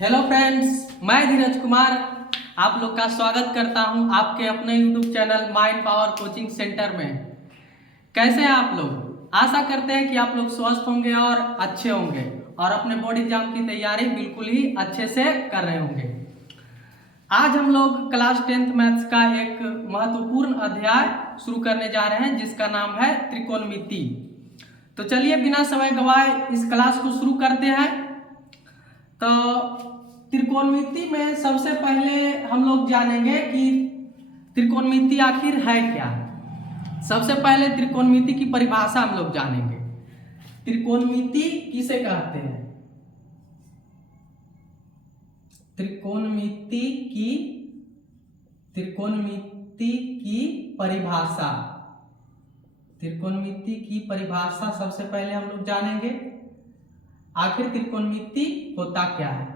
Hello friends, मैं धीरज कुमार आप लोग का स्वागत करता हूं आपके अपने YouTube channel mind power coaching centre में। कैसे हैं आप लोग? आशा करते हैं कि आप लोग स्वस्थ होंगे और अच्छे होंगे और अपने बोर्ड एग्जाम की तैयारी बिल्कुल ही अच्छे से कर रहे होंगे। आज हम लोग क्लास 10th मैथ्स का एक महत्वपूर्ण अध्याय शुरू करने जा रहे हैं जिसका नाम है त्रिकोणमिति। तो चलिए बिना समय गवाए इस क्लास को शुरू करते हैं। तो त्रिकोणमिति में सबसे पहले हम लोग जानेंगे कि त्रिकोणमिति आखिर है क्या। सबसे पहले त्रिकोणमिति की परिभाषा हम लोग जानेंगे। त्रिकोणमिति किसे कहते हैं? त्रिकोणमिति की परिभाषा। त्रिकोणमिति की परिभाषा सबसे पहले हम लोग जानेंगे। आखिर त्रिकोणमिति होता क्या है,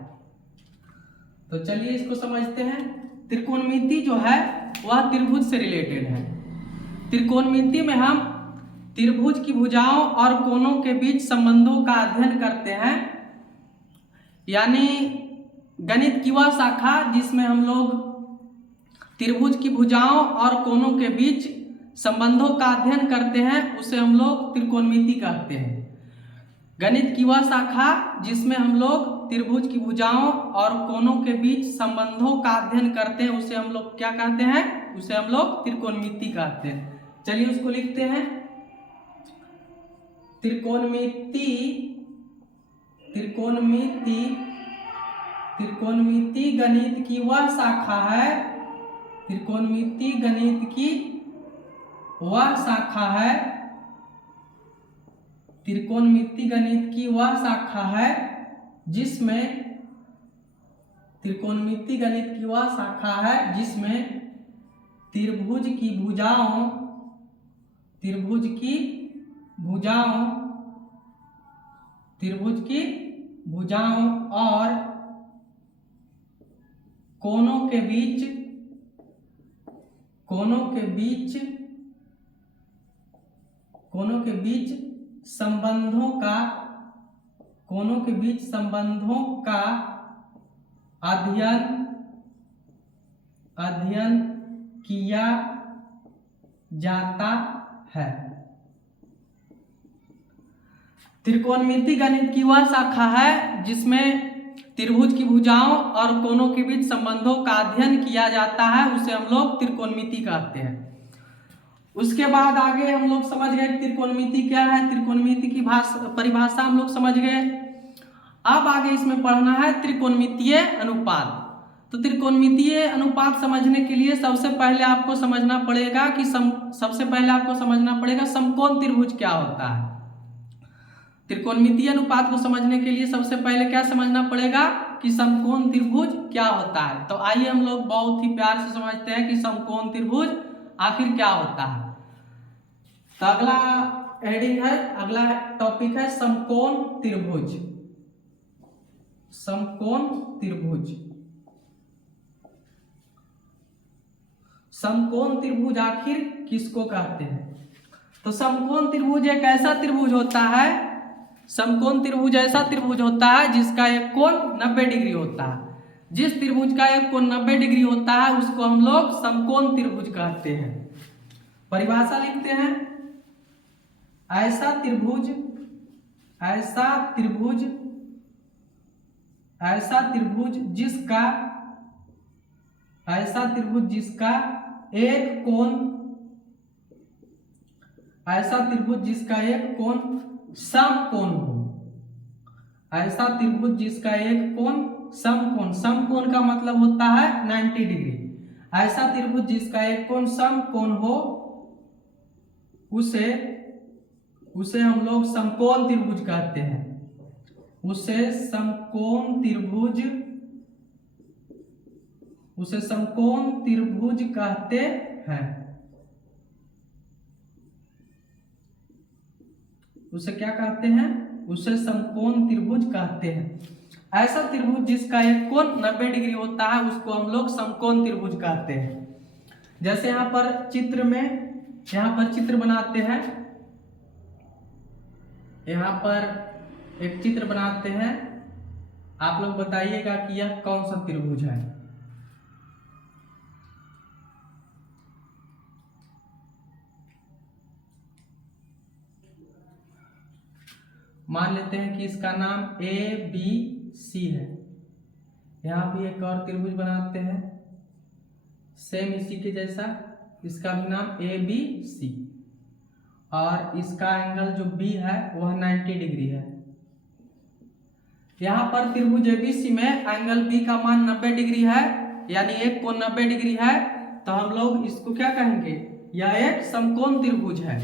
तो चलिए इसको समझते हैं। त्रिकोणमिति जो है वह त्रिभुज से रिलेटेड है। त्रिकोणमिति में हम त्रिभुज की भुजाओं और कोणों के बीच संबंधों का अध्ययन करते हैं, यानी गणित की वह शाखा जिसमें हम लोग त्रिभुज की भुजाओं और कोणों के बीच संबंधों का अध्ययन करते हैं उसे हम लोग त्रिकोणमिति कहते हैं। गणित की वह शाखा जिसमें हम लोग त्रिभुज की भुजाओं और कोणों के बीच संबंधों का अध्ययन करते हैं उसे हम लोग क्या कहते हैं? उसे हम लोग त्रिकोणमिति कहते हैं। चलिए उसको लिखते हैं। त्रिकोणमिति त्रिकोणमिति त्रिकोणमिति गणित की वह शाखा है। त्रिकोणमिति गणित की वह शाखा है। त्रिकोणमिति गणित की वह शाखा है जिसमें त्रिकोणमिति गणित की वह शाखा है जिसमें त्रिभुज की भुजाओं त्रिभुज की भुजाओं और कोणों के बीच संबंधों का अध्ययन किया जाता है। त्रिकोणमिति गणित की वह शाखा है जिसमें त्रिभुज की भुजाओं और कोणों के बीच संबंधों का अध्ययन किया जाता है उसे हम लोग त्रिकोणमिति कहते हैं। उसके बाद आगे हम लोग समझ गए त्रिकोणमिति क्या है, त्रिकोणमिति की परिभाषा हम लोग समझ गए। अब आगे इसमें पढ़ना है त्रिकोणमितीय अनुपात। तो त्रिकोणमितीय अनुपात समझने के लिए सबसे पहले आपको समझना पड़ेगा समकोण त्रिभुज क्या होता है। त्रिकोणमितीय अनुपात को समझने के लिए सबसे पहले क्या समझना पड़ेगा कि समकोण त्रिभुज क्या होता है। तो आइए हम लोग बहुत ही प्यार से समझते हैं कि समकोण त्रिभुज आखिर क्या होता है। तो अगला टॉपिक है समकोण त्रिभुज। समकोण त्रिभुज आखिर किसको कहते हैं? तो समकोण त्रिभुज एक ऐसा त्रिभुज होता है, समकोण त्रिभुज ऐसा त्रिभुज होता है जिसका एक कोण 90 डिग्री होता है। जिस त्रिभुज का एक कोण 90 डिग्री होता है उसको हम लोग समकोण त्रिभुज कहते हैं। परिभाषा लिखते हैं। ऐसा त्रिभुज जिसका एक कोण समकोण हो। ऐसा त्रिभुज जिसका एक कोण समकोण का मतलब होता है 90 डिग्री। ऐसा त्रिभुज जिसका एक कोण समकोण हो उसे हम लोग समकोण त्रिभुज कहते हैं। उसे समकोण त्रिभुज कहते हैं। उसे क्या कहते हैं? उसे समकोण त्रिभुज कहते हैं। ऐसा त्रिभुज जिसका एक कोण 90 डिग्री होता है उसको हम लोग समकोण त्रिभुज कहते हैं। जैसे यहाँ पर चित्र बनाते हैं। यहाँ पर एक चित्र बनाते हैं। आप लोग बताइएगा कि यह कौन सा त्रिभुज है। मान लेते हैं कि इसका नाम ABC है। यहाँ भी एक और त्रिभुज बनाते हैं सेम इसी के जैसा, इसका भी नाम ABC, और इसका एंगल जो B है वह 90 डिग्री है। यहाँ पर त्रिभुज ABC में एंगल B का मान 90 डिग्री है, यानी एक कोण 90 डिग्री है, तो हम लोग इसको क्या कहेंगे, यह एक समकोण त्रिभुज है।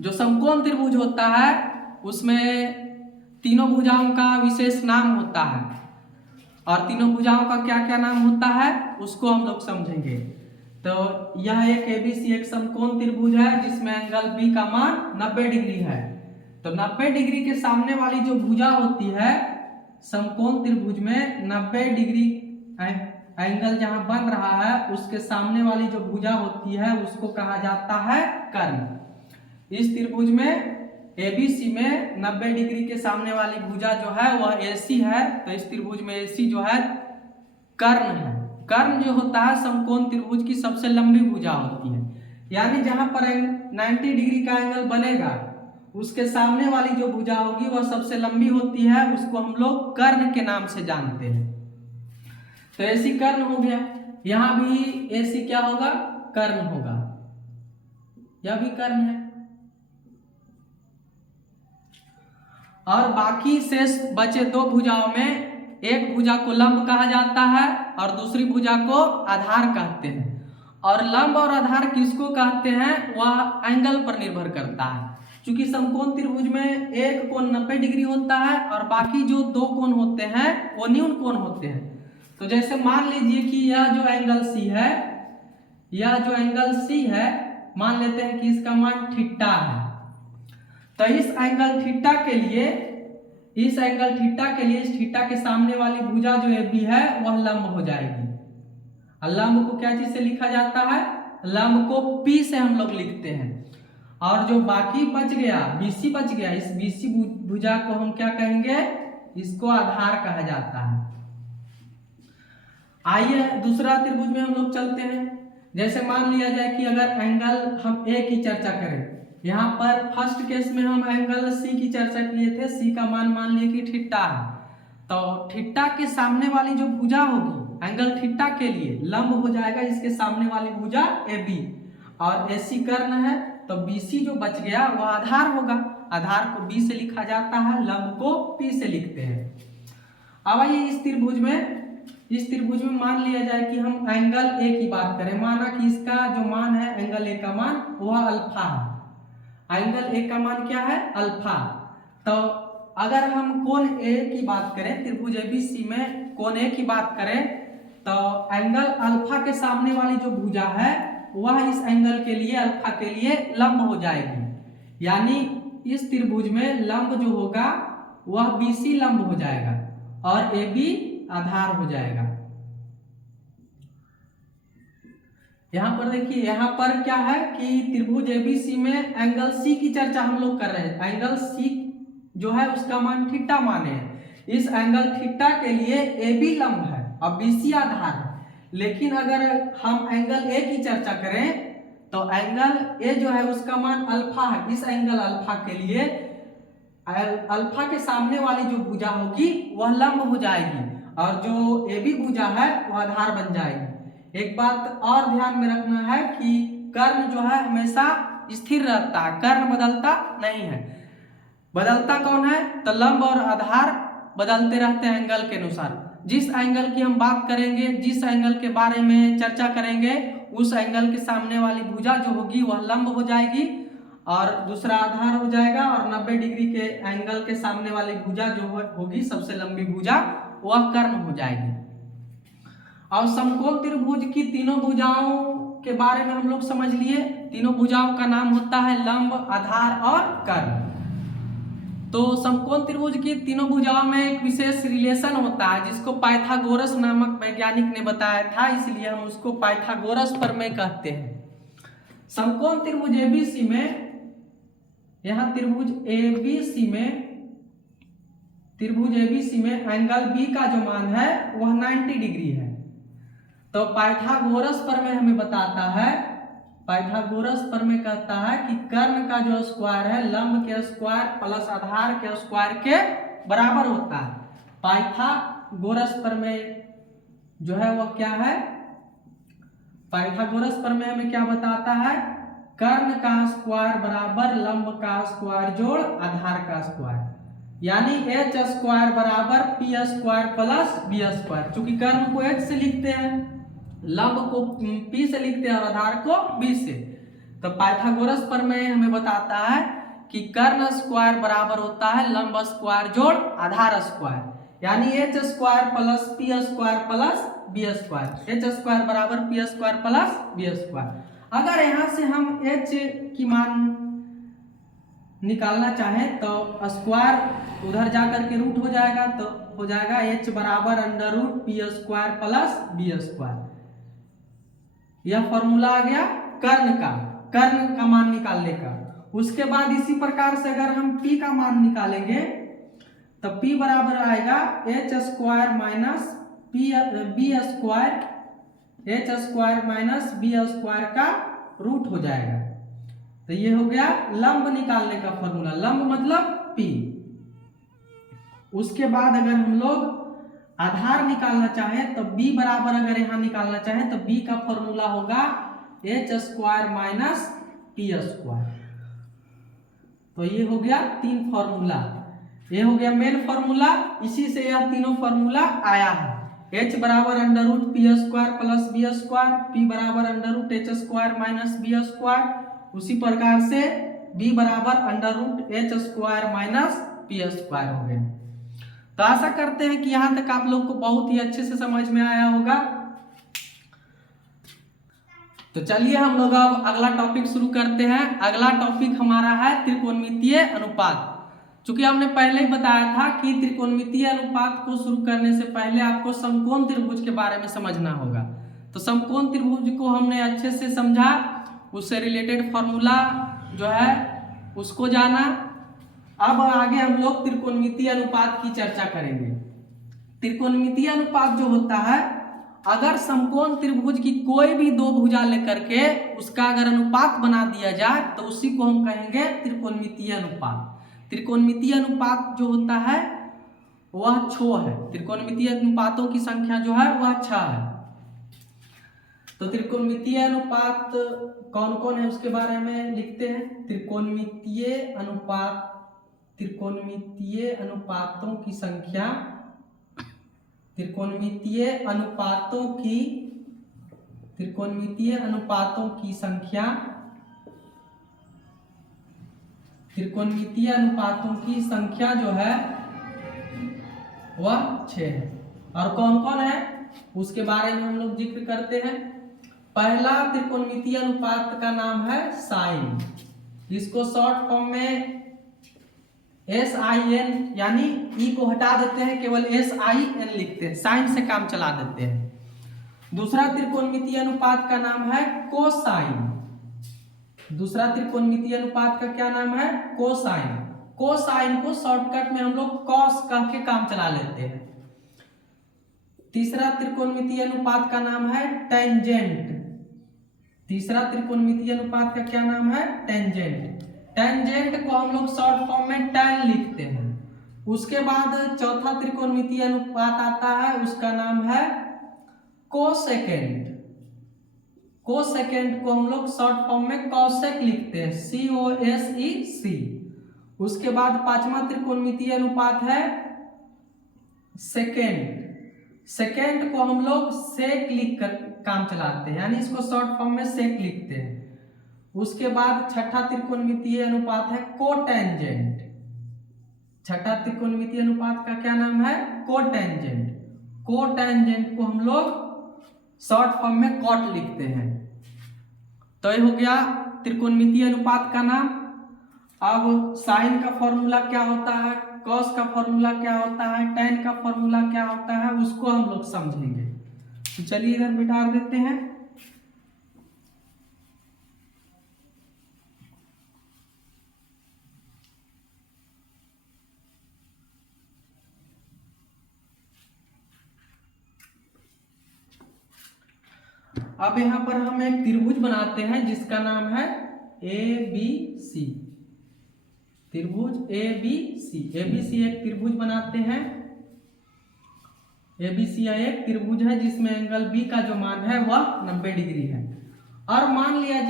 जो समकोण त्रिभुज होता है उसमें तीनों भुजाओं का विशेष नाम होता है, और तीनों भुजाओं का क्या क्या नाम होता है उसको हम लोग समझेंगे। तो यह एक ABC एक समकोण त्रिभुज है जिसमें एंगल B का मान 90 डिग्री है। तो 90 डिग्री के सामने वाली जो भुजा होती है समकोण त्रिभुज में 90 डिग्री एंगल जहां बन रहा है उसके सामने वाली जो भुजा होती है उसको कहा जाता है कर्ण। इस त्रिभुज में ABC में 90 डिग्री के सामने वाली भुजा जो है वह AC है, तो इस त्रिभुज में AC जो है कर्ण है। कर्ण जो होता है समकोण त्रिभुज की सबसे लंबी भुजा होती है, यानी जहां पर 90 डिग्री का एंगल बनेगा उसके सामने वाली जो भुजा होगी वह सबसे लंबी होती है, उसको हम लोग कर्ण के नाम से जानते हैं। तो AC कर्ण हो गया, यहां भी AC क्या होगा, कर्ण होगा, यह भी कर्ण है। और बाकी शेष बचे दो भुजाओं में एक भुजा को लंब कहा जाता है और दूसरी भुजा को आधार कहते हैं। और लंब और आधार किसको कहते हैं वह एंगल पर निर्भर करता है, क्योंकि समकोण त्रिभुज में एक कोण 90 डिग्री होता है और बाकी जो दो कोण होते हैं वो न्यून कोण होते हैं। तो जैसे मान लीजिए कि यह जो एंगल C है, यह जो एंगल C है मान लेते हैं कि इसका मान थीटा है, तो इस एंगल थीटा के लिए इस थीटा के सामने वाली भुजा जो AB है वह लंब हो जाएगी। और लंब को क्या चीज से लिखा जाता है, लंब को P से हम लोग लिखते हैं। और जो बाकी बच गया BC बच गया, इस BC भुजा को हम क्या कहेंगे, इसको आधार कहा जाता है। आइए दूसरा त्रिभुज में हम लोग चलते हैं। जैसे मान लिया जाए कि अगर एंगल हम A की चर्चा करें, यहाँ पर फर्स्ट केस में हम एंगल C की चर्चा किए थे, C का मान लिए कि थीटा है, तो थीटा के सामने वाली जो भुजा होगी एंगल थीटा के लिए लंब हो जाएगा इसके सामने वाली भुजा AB, और AC कर्ण है तो BC जो बच गया वह आधार होगा। आधार को B से लिखा जाता है, लंब को P से लिखते हैं। अब आइए इस त्रिभुज में मान लिया जाए कि हम एंगल A की बात करें, माना कि इसका जो मान है एंगल A का मान वह अल्फा है। एंगल A का मान क्या है, अल्फा। तो अगर हम कोण A की बात करें, त्रिभुज ABC में कोण A की बात करें, तो एंगल अल्फा के सामने वाली जो भुजा है वह इस एंगल के लिए अल्फा के लिए लंब हो जाएगी, यानी इस त्रिभुज में लंब जो होगा वह BC लंब हो जाएगा और AB आधार हो जाएगा। यहाँ पर देखिए, यहाँ पर क्या है कि त्रिभुज ABC में एंगल C की चर्चा हम लोग कर रहे हैं। एंगल C जो है उसका मान थीटा माने हैं। इस एंगल थीटा के लिए AB लंब है और BC आधार है। लेकिन अगर हम एंगल A की चर्चा करें तो एंगल A जो है उसका मान अल्फा है। इस एंगल अल्फा के लिए अल्फा के सामने वाली जो भुजा होगी वह लंब हो जाएगी और जो AB भुजा है वह आधार बन जाएगी। एक बात और ध्यान में रखना है कि कर्ण जो है हमेशा स्थिर रहता है, कर्ण बदलता नहीं है। बदलता कौन है, तो लंब और आधार बदलते रहते हैं एंगल के अनुसार। जिस एंगल की हम बात करेंगे, जिस एंगल के बारे में चर्चा करेंगे, उस एंगल के सामने वाली भुजा जो होगी वह लंब हो जाएगी और दूसरा आधार हो जाएगा, और 90 डिग्री के एंगल के सामने वाली भुजा जो होगी सबसे लंबी भुजा वह कर्ण हो जाएगी। और समकोण त्रिभुज की तीनों भुजाओं के बारे में हम लोग समझ लिए। तीनों भुजाओं का नाम होता है लंब, आधार और कर्ण। तो समकोण त्रिभुज की तीनों भुजाओं में एक विशेष रिलेशन होता है जिसको पाइथागोरस नामक वैज्ञानिक ने बताया था, इसलिए हम उसको पाइथागोरस प्रमेय कहते हैं। समकोण त्रिभुज ABC में, यहाँ त्रिभुज ABC में त्रिभुज एबीसी में एंगल बी का जो मान है वह 90 डिग्री है। तो पाइथागोरस प्रमेय हमें बताता है, पाइथागोरस प्रमेय कहता है कि कर्ण का जो स्क्वायर है लंब के स्क्वायर प्लस आधार के स्क्वायर के बराबर होता है। पाइथागोरस प्रमेय जो है वह क्या है, पाइथागोरस प्रमेय हमें क्या बताता है, कर्ण का स्क्वायर बराबर लंब का स्क्वायर जोड़ आधार का स्क्वायर, यानी एच स्क्वायर बराबर P square plus B square. चूंकि कर्ण को एच से लिखते हैं, लंब को पी से लिखते हैं और आधार को बी से, तो पाइथागोरस प्रमेय हमें बताता है कि कर्ण स्क्वायर बराबर होता है लंब स्क्वायर जोड़ आधार स्क्वायर, यानी H square plus P square plus B square. H square बराबर P square plus B square. अगर यहां से हम एच की मान निकालना चाहें तो स्क्वायर उधर जाकर के रूट हो जाएगा, तो हो जाएगा एच बराबर under root P square plus B square. यह फॉर्मूला आ गया कर्ण का मान निकालने का। उसके बाद इसी प्रकार से अगर हम p का मान निकालेंगे तो p बराबर आएगा H square minus B square, H square minus B square का रूट हो जाएगा। तो ये हो गया लंब निकालने का फॉर्मूला, लंब मतलब p। उसके बाद अगर हम लोग आधार निकालना चाहें तो b बराबर अगर यहां निकालना चाहें तो b का फॉर्मूला होगा H square minus P square. तो ये हो गया 3 फॉर्मूला, ये हो गया मेन फॉर्मूला, इसी से यह तीनों फॉर्मूला आया है। h बराबर under root P square plus B square, p बराबर under root H square minus B square, उसी प्रकार से b बराबर under root H square minus P square हो गया। तो आशा करते हैं कि यहां तक आप लोग को बहुत ही अच्छे से समझ में आया होगा। तो चलिए हम लोग अब अगला टॉपिक शुरू करते हैं। अगला टॉपिक हमारा है त्रिकोणमितीय अनुपात। चूंकि हमने पहले ही बताया था कि त्रिकोणमितीय अनुपात को शुरू करने से पहले आपको समकोण त्रिभुज के बारे में समझना होगा। तो समकोण त्रिभुज को हमने अच्छे से समझा, उससे रिलेटेड फॉर्मूला जो है उसको जाना। अब आगे हम लोग त्रिकोणमितीय अनुपात की चर्चा करेंगे। त्रिकोणमितीय अनुपात जो होता है, अगर समकोण त्रिभुज की कोई भी दो भुजा लेकर के उसका अगर अनुपात बना दिया जाए तो उसी को हम कहेंगे त्रिकोणमितीय अनुपात। त्रिकोणमितीय अनुपात जो होता है वह 6 है। त्रिकोणमितीय अनुपातों की संख्या जो है वह 6 है। तो त्रिकोणमितीय अनुपात कौन कौन है उसके बारे में लिखते हैं। त्रिकोणमितीय अनुपात, त्रिकोणमितीय अनुपातों की संख्या, त्रिकोणमितीय अनुपातों की, त्रिकोणमितीय अनुपातों की संख्या, त्रिकोणमितीय अनुपातों की संख्या जो है वह 6 है। और कौन कौन है उसके बारे में हम लोग जिक्र करते हैं। पहला त्रिकोणमितीय अनुपात का नाम है साइन, इसको शॉर्ट फॉर्म में SIN, यानी ई को हटा देते हैं, केवल SIN लिखते हैं, साइन से काम चला देते हैं। दूसरा त्रिकोणमितीय अनुपात का नाम है कोसाइन। दूसरा त्रिकोणमितीय अनुपात का क्या नाम है, कोसाइन। कोसाइन को शॉर्टकट में हम लोग कॉस कह के काम चला लेते हैं। तीसरा त्रिकोणमितीय अनुपात का नाम है टेंजेंट। तीसरा त्रिकोणमितीय अनुपात का क्या नाम है, टेंजेंट। टेंजेंट को हम लोग शॉर्ट फॉर्म में tan लिखते हैं। उसके बाद चौथा त्रिकोणमितीय अनुपात आता है, उसका नाम है कोसेकेंट। कोसेकेंट को हम लोग शॉर्ट फॉर्म में कॉसेक लिखते हैं, COSEC। उसके बाद पांचवा त्रिकोणमितीय अनुपात है सेकेंड। सेकेंड को हम लोग सेक लिख कर काम चलाते हैं, यानी इसको शॉर्ट फॉर्म में सेक लिखते हैं। उसके बाद छठा त्रिकोणमितीय अनुपात है कोटेंजेंट। छठा त्रिकोणमितीय अनुपात का क्या नाम है, कोटेंजेंट। कोटेंजेंट को हम लोग शॉर्ट फॉर्म में कॉट लिखते हैं। तो ये हो गया त्रिकोणमितीय अनुपात का नाम। अब साइन का फॉर्मूला क्या होता है, कॉस का फॉर्मूला क्या होता है, tan का फॉर्मूला क्या होता है, उसको हम लोग समझेंगे। तो चलिए इधर बिठा देते हैं। अब यहाँ पर हम एक त्रिभुज बनाते हैं जिसका नाम है ABC। त्रिभुज ABC एक त्रिभुज बनाते हैं। ABC एक त्रिभुज है जिसमें एंगल B का जो मान है वह 90 डिग्री है। और मान लिया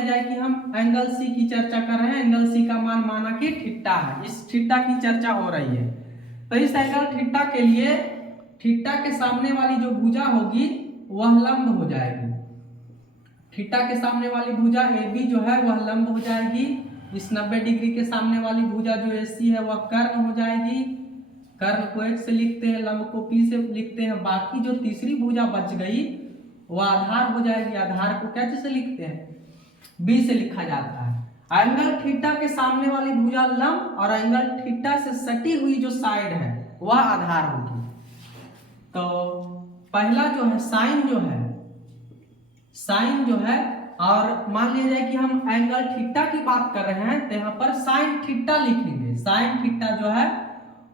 जाए कि हम एंगल C की चर्चा कर रहे हैं। एंगल C का मान माना कि थीटा है, इस थीटा की चर्चा हो रही है। तो इस एंगल थीटा के लिए थीटा के सामने वाली जो भुजा होगी वह लंब हो जाएगी। थीटा के सामने वाली भुजा AB जो है वह लंब हो जाएगी। इस 90 डिग्री के सामने वाली भुजा जो AC है वह कर्ण हो जाएगी। कर्ण को H से लिखते हैं, लंब को P से लिखते हैं। बाकी जो तीसरी भुजा बच गई वह आधार हो जाएगी। आधार को क्या से लिखते हैं? B से लिखा जाता है। एंगल थीटा के सामने वाली भुजा लंब और एंगल थीटा से सटी हुई जो साइड है वह आधार होगी। तो पहला जो है साइन जो है, और मान लिया जाए कि हम एंगल थीटा की बात कर रहे हैं तो यहाँ पर साइन थीटा लिखेंगे। साइन थीटा जो है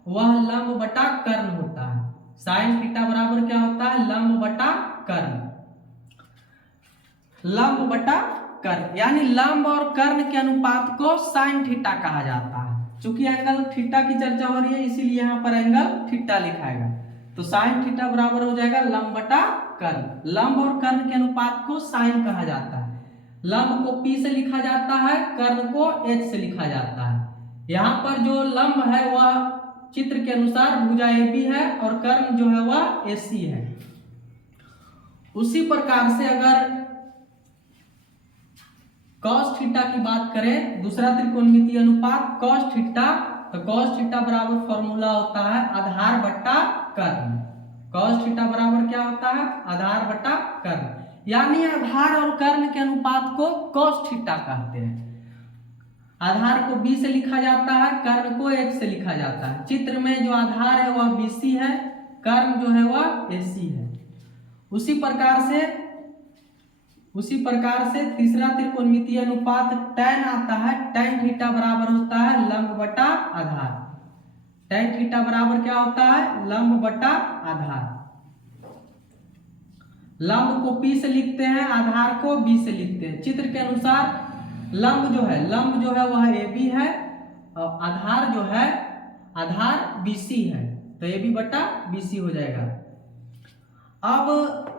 वह लंब बटा कर्ण होता है। साइन थीटा बराबर क्या होता है? लंब बटा कर्ण। लंब बटा कर्ण यानी लंब और कर्ण के अनुपात को साइन थीटा कहा जाता है। चूंकि एंगल थीटा की चर्चा हो रही है इसीलिए यहाँ पर एंगल थीटा लिखाएगा। तो साइन थीटा बराबर हो जाएगा लंब बटा कर्ण। लंब और कर्ण के अनुपात को साइन कहा जाता है। लंब को P से लिखा जाता है, कर्ण को H से लिखा जाता है। यहाँ पर जो लंब है वह चित्र के अनुसार भुजा AB है और कर्ण जो है वह AC है। उसी प्रकार से अगर cos थीटा की बात करें, दूसरा त्रिकोणमितीय अनुपात cos थीटा, तो cos थीटा बराबर फॉर्मूला होता है आधार बट्टा कर्ण। cos थीटा बराबर क्या होता है? आधार बट्टा कर्ण। यानी आधार और कर्ण के अनुपात को cos थीटा कहते हैं। आधार को B से लिखा जाता है, कर्ण को H से लिखा जाता है। चित्र में जो आधार है वह BC है, कर्ण जो है वह AC है। उसी प्रकार से तीसरा त्रिकोणमितीय अनुपात tan आता है। tan थीटा बराबर होता है लंब बटा आधार। tan थीटा बराबर क्या होता है? लंब बटा आधार। लंब को P से लिखते हैं, आधार को B से लिखते हैं। चित्र के अनुसार लंब जो है वह AB है और आधार BC है, तो AB बटा BC हो जाएगा। अब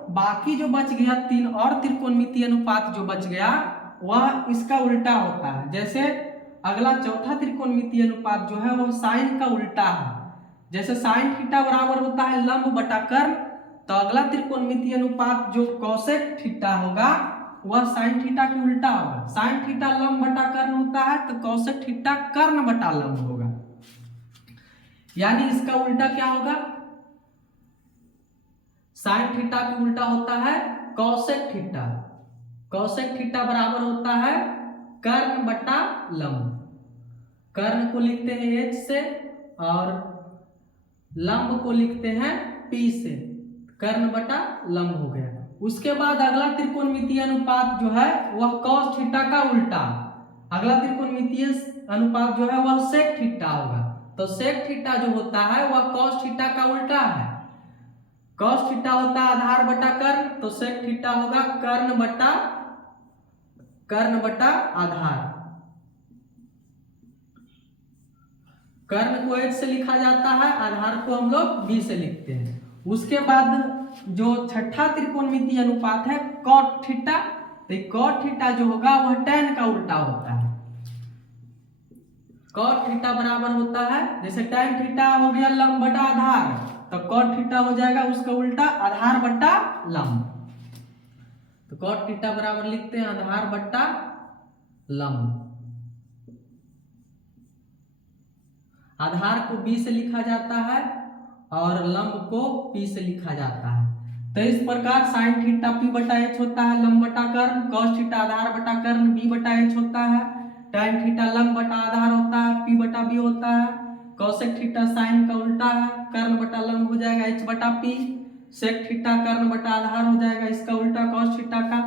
बाकी जो बच गया तीन और त्रिकोणमितीय अनुपात जो बच गया वह इसका उल्टा होता है। जैसे अगला चौथा त्रिकोणमितीय अनुपात जो है वह साइन का उल्टा है। जैसे साइन थीटा बराबर होता है लंब बटा कर्ण, तो अगला त्रिकोणमितीय अनुपात जो कोसेक थीटा होगा वह साइन थीटा के उल्टा होगा। साइन थीटा लंब बटा कर्ण होता है तो कोसेक थीटा कर्ण बटा लंब होगा। यानी इसका उल्टा क्या होगा? साइन थीटा के उल्टा होता है कोसेक थीटा। कोसेक थीटा बराबर होता है कर्ण बटा लंब। कर्ण को लिखते हैं H से और लंब को लिखते हैं P से। कर्ण बटा लंब हो गया। उसके बाद अगला त्रिकोणमितीय अनुपात जो है वह cos थीटा का उल्टा। अगला त्रिकोणमितीय अनुपात जो है वह sec थीटा होगा। तो sec थीटा जो होता है वह cos थीटा का उल्टा है। cos थीटा होता है आधार बटा कर्ण, तो sec थीटा होगा कर्ण बटा आधार। कर्ण को H से लिखा जाता है, आधार को हम लोग B से लिखते हैं। उसके बाद जो छठा त्रिकोणमितीय अनुपात है cot थीटा, तो cot थीटा जो होगा वह tan का उल्टा होता है। cot थीटा बराबर होता है, जैसे tan थीटा हो गया लंब बटा आधार, तो cot थीटा हो जाएगा उसका उल्टा आधार बटा लंब। तो cot थीटा बराबर लिखते हैं आधार बटा लंब। आधार को B से लिखा जाता है और लंब को P से लिखा जाता है। तो इस प्रकार साइन थीटा P बटा H होता है लंब बटा कर्ण, cos थीटा आधार बटा कर्ण B बटा H होता है, tan थीटा लंब बटा आधार होता है P बटा B होता है, cosec थीटा साइन का उल्टा है कर्ण बटा लंब हो जाएगा H बटा P, sec थीटा कर्ण बटा आधार हो जाएगा इसका उल्टा cos थीटा का,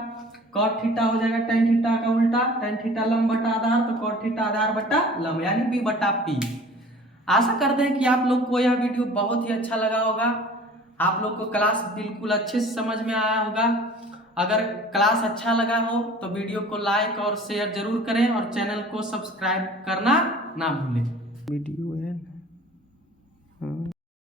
cot थीटा हो जाएगा tan थीटा का उल्टा, tan थीटा लंब बटा आधार तो cot थीटा आधार बटा लंब यानी B बटा P। आशा करते हैं कि आप लोग को यह वीडियो बहुत ही अच्छा लगा होगा, आप लोग को क्लास बिल्कुल अच्छे से समझ में आया होगा। अगर क्लास अच्छा लगा हो तो वीडियो को लाइक और शेयर जरूर करें और चैनल को सब्सक्राइब करना ना भूलें। वीडियो है।